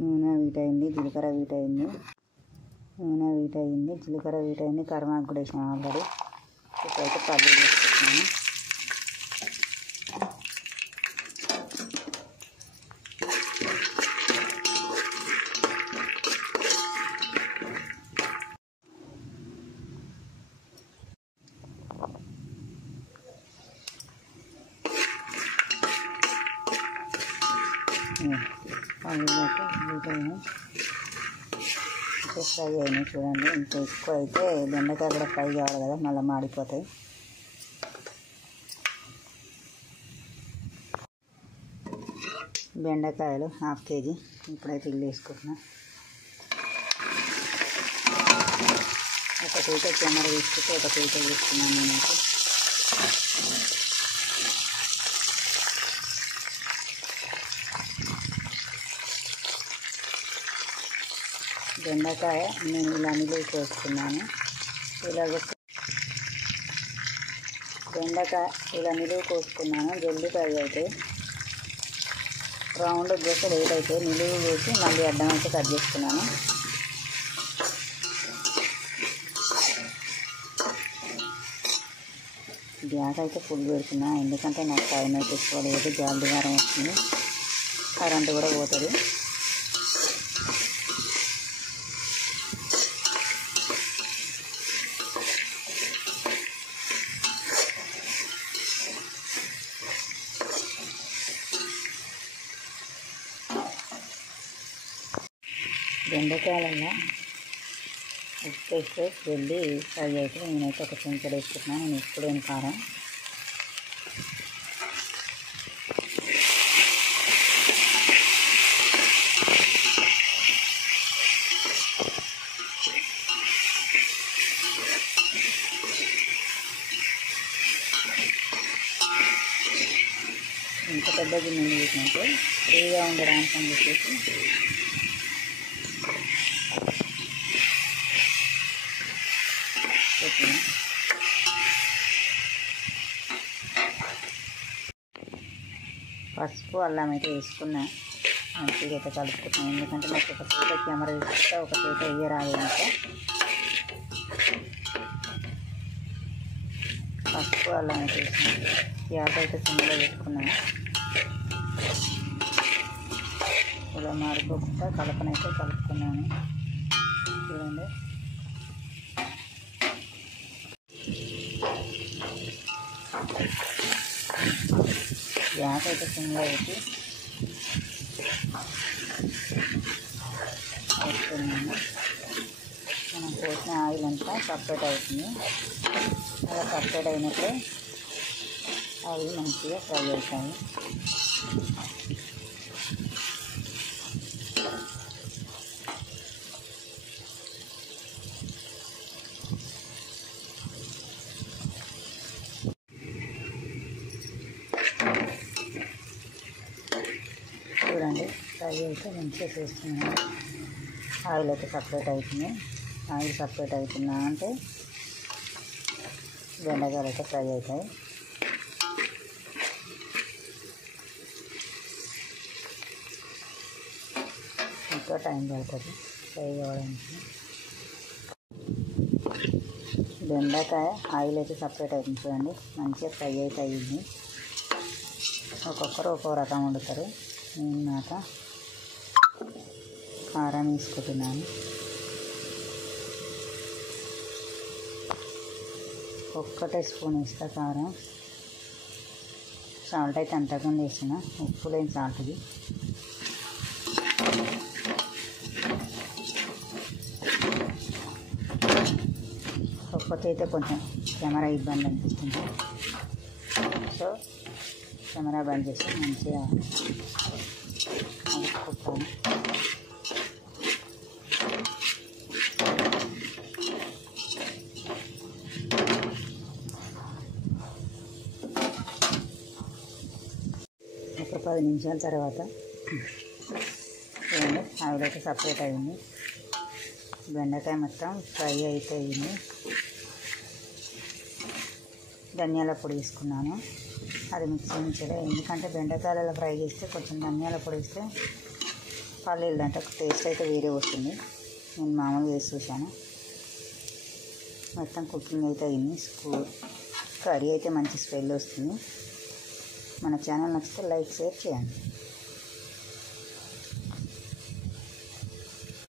నూనె వీటైంది, జీలకర్ర వీటైంది, నూనె వీటైంది, జీలకర్ర వీటైంది, కరివేపాకు కూడా వేసాను ఆల్రెడీ. ఇప్పుడైతే పల్లీలు వేసుకుంటున్నాను. పల్లీలు అయితే వీటైనాయి, ఫ్రై అయినాయి చూడండి. ఇంకా ఎక్కువ అయితే బెండకాయ కూడా ఫ్రై కావాలి కదా, మళ్ళీ మాడిపోతాయి. బెండకాయలు 1/2 kg ఇప్పుడైతే ఇల్లు వేసుకుంటున్నా. ఒక పీట కెమెరా తీసుకుంటే ఒక పీట తీసుకున్నాను నేనైతే. బెండకాయ నేను ఇలా నిలువు కోసుకున్నాను. బెండకాయ ఇలా నిలువు కోసుకున్నాను, జల్దీ ఫ్రై అవుతాయి. రౌండ్ చేస్తే లేట్ అవుతాయి. నిలువు వేసి మళ్ళీ అడ్డం అయితే కట్ చేసుకున్నాను. గ్యాస్ అయితే ఫుల్ పెడుతున్నా, ఎందుకంటే నాకు టైం అయితే ఎక్కువ లేదు. జల్దీ వారం వస్తుంది, కరెంటు కూడా పోతుంది. బెండకాయలలో ఉప్పు వేస్తే వెళ్ళి ఫ్రై అయితే నేనైతే ఒక చెంచాడు వేసుకుంటున్నాను. నేను ఇప్పుడేం కారం ఇంత పెద్ద గిన్నెలు వేసినట్టు ఫ్రీగా ఉండడానికి అని చెప్పేసి పెట్టినా. పసుపు అల్లం అయితే వేసుకున్నా, మంచిగా అయితే కలుపుకున్నాను. ఎందుకంటే నాకు ఒక చేత కెమెరా తీసుకుంటే ఒక చేత వేయరాదు. ఇంకా పసుపు అల్లం అయితే వేసినాను. గ్యాస్ అయితే సిమ్లో పెట్టుకున్నాను. ఇలా మారిపోకుండా కలపనైతే కలుపుకున్నాను చూడండి. గ్యాస్ అయితే సిమ్లో పెట్టి వేసుకున్నాను. మనం పోసిన ఆయిల్ అంతా సపరేట్ అవుతుంది. అలా సపరేట్ అయినట్లే అవి మంచిగా ఫ్రై అవుతాయి. చూడండి, ఫ్రై అయితే మంచిగా చేస్తున్నాను. ఆయిల్ అయితే సపరేట్ అవుతుంది. ఆయిల్ సపరేట్ అవుతున్నా అంటే బెండకాయలు అయితే ఫ్రై అవుతాయి. ఇంకా టైం పడుతుంది ఫ్రై అవ్వడానికి. బెండకాయ ఆయిల్ అయితే సపరేట్ అవుతుంది చూడండి, మంచిగా ఫ్రై అయితే అయ్యింది. ఒక్కొక్కరు ఒక్కొక్క రకం వండుతారు. నేను మాట కారం వేసుకుంటున్నాను. ఒక్కటే స్పూన్ వేస్తా కారం. సాల్ట్ అయితే అంతకుండా వేసిన, ఉప్పు లేని సాల్ట్ది. ఒక్కటి అయితే కొంచెం కెమెరా ఇబ్బంది అనిపిస్తుంది. సో కెమెరా బంద్ చేసి మంచిగా కలుపుకుంటాను. ఒక 10 నిమిషాల తర్వాత చూడండి, ఆయిల్ అయితే సపరేట్ అయింది. బెండకాయ మొత్తం ఫ్రై అయితే అయింది. ధనియాల పొడి వేసుకున్నాను. అది మిక్సీ ఉంచడే, ఎందుకంటే బెండకాయలలో ఫ్రై చేస్తే కొంచెం ధనియాల పొడి వేస్తే పల్లీలు అంటే టేస్ట్ అయితే వేరే వస్తుంది. నేను మామూలుగా వేసి చూశాను. మొత్తం కుకింగ్ అయితే అయింది. కర్రీ అయితే మంచి స్మెల్ వస్తుంది. మన ఛానల్ నచ్చితే లైక్ షేర్ చేయండి.